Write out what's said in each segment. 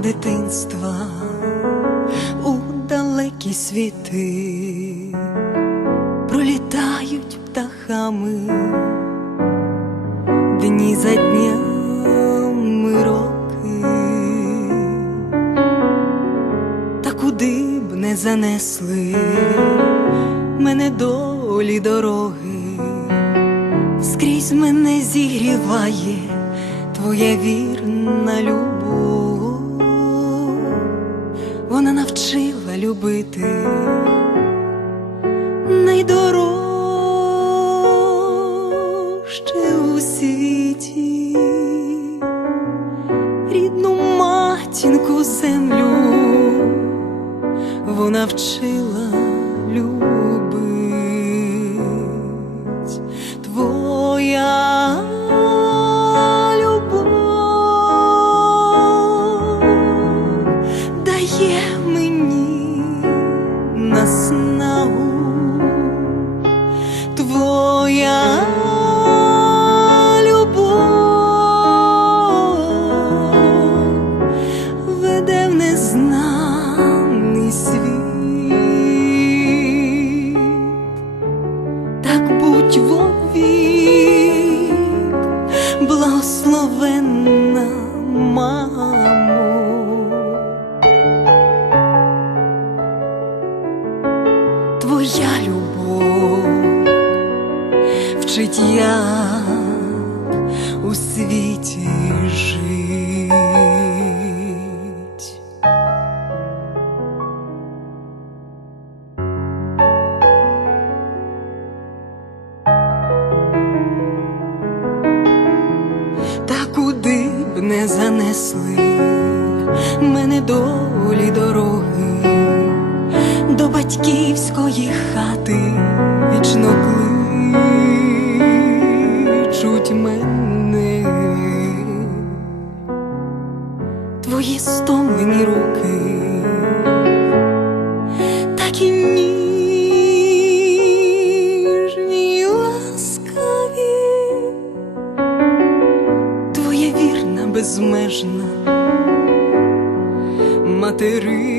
дитинства у далекі світи. Пролітають птахами дні за днями роки, та куди б не занесли мене долі дороги, скрізь мене зігріває твоя вірна любов, вона навчила любити найдорожче у світі, рідну матінку землю вона вчила твоя любов веде в незнаний світ, так будь вовік, благословенна мамо. Твоя любов як у світі жить. Та куди б не занесли мене долі дороги до батьківської хати твої стомлені руки, так і ніжні ласкаві, твоя вірна безмежна материнська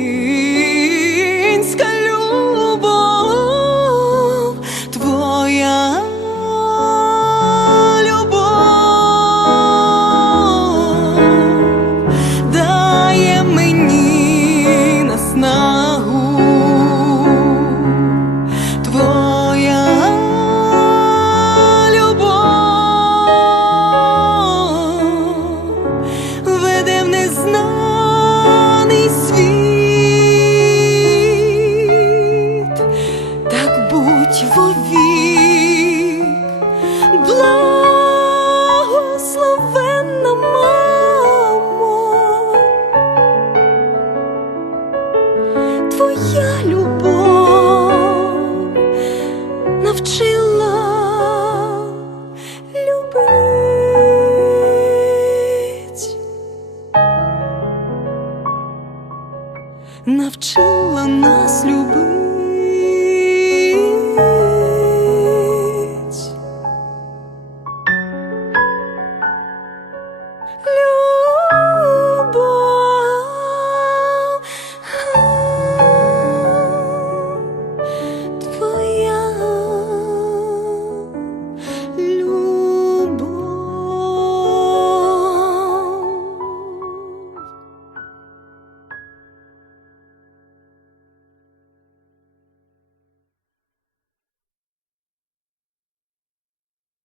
навчила нас любити.